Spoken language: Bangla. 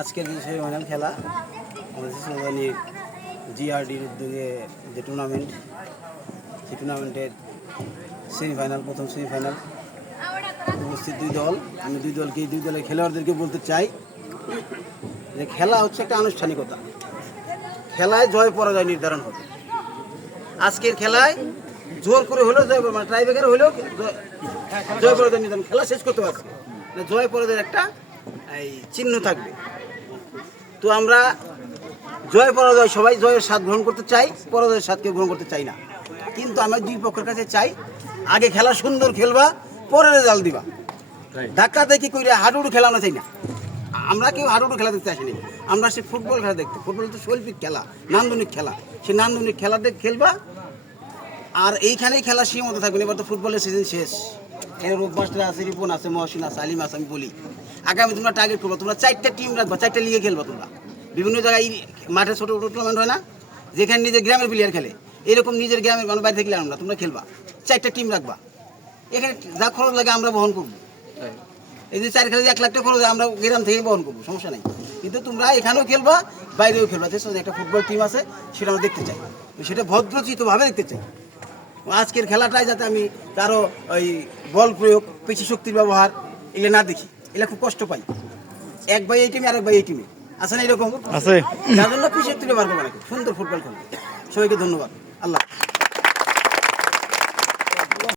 আজকের যে সেমিফাইনাল খেলা আমাদের শিশুবাহিনীর জিআরডির উদ্যোগে যে টুর্নামেন্ট, সেই টুর্নামেন্টের সেমিফাইনাল, প্রথম সেমিফাইনাল উপস্থিত দুই দল। আমি দুই দলের খেলোয়াড়দেরকে বলতে চাই যে খেলা হচ্ছে একটা আনুষ্ঠানিকতা। খেলায় জয় পরাজয় নির্ধারণ হবে। আজকের খেলায় জোর করে হলেও জয়, মানে ট্রাইব্রেকার হলেও জয় পরাজয় নির্ধারণ, খেলা শেষ করতে পারছে জয় পরাজয়ের একটা এই চিহ্ন থাকবে। তো আমরা জয় পরাজয় সবাই জয়ের স্বাদ গ্রহণ করতে চাই, পরাজয়ের স্বাদ কেউ গ্রহণ করতে চাই না। কিন্তু আমরা দুই পক্ষের কাছে চাই আগে খেলা সুন্দর খেলবা, পরে রেজাল্ট দিবা। ধাক্কা দেখি কইরা হাডুডু খেলানো চাই না। আমরা কেউ হাডুডু খেলা দেখতে আসিনি, আমরা সে ফুটবল খেলা দেখতে। ফুটবল তো শৈল্পিক খেলা, নান্দনিক খেলা। সে নান্দনিক খেলা দেখে খেলবা, আর এইখানেই খেলা সীমিত থাকবে। এবার তো ফুটবলের সিজন শেষ। এখানে রূপমাস্টার আছে, রিপন আছে, মহসিন আছে, আলিম আছে। আমি বলি আগামী তোমরা টার্গেট করবো, তোমরা 4টা টিম রাখবা, 4টা লিগে খেলবা। তোমরা বিভিন্ন জায়গায় মাঠে ছোটো ছোটো টুর্নামেন্ট হয় না, যেখানে নিজের গ্রামের প্লেয়ার খেলে, এরকম নিজের গ্রামের মানুষ বাইরে থেকে আনবা, তোমরা খেলবা। 4টা টিম রাখবা, এখানে যা খরচ লাগে আমরা বহন করবো। এই যে 4 খেলে 1 লাখ টাকা খরচ আমরা গ্রাম থেকে বহন করবো, সমস্যা নেই। কিন্তু তোমরা এখানেও খেলবা, বাইরেও খেলবা। যে একটা ফুটবল টিম আছে সেটা আমরা দেখতে চাই, সেটা ভদ্রচিতভাবে দেখতে চাই। আজকের খেলাটাই যাতে আমি কারো ওই বল প্রয়োগ, পেশি শক্তির ব্যবহার এগুলো না দেখি, এগুলো খুব কষ্ট পাই। এক ভাই এই টিমে, আরেক ভাই এই টিমে আছে না, এরকম আছে। যার জন্য পিছিয়ে তুলে বার করবো না, সুন্দর ফুটবল খেলা। সবাইকে ধন্যবাদ।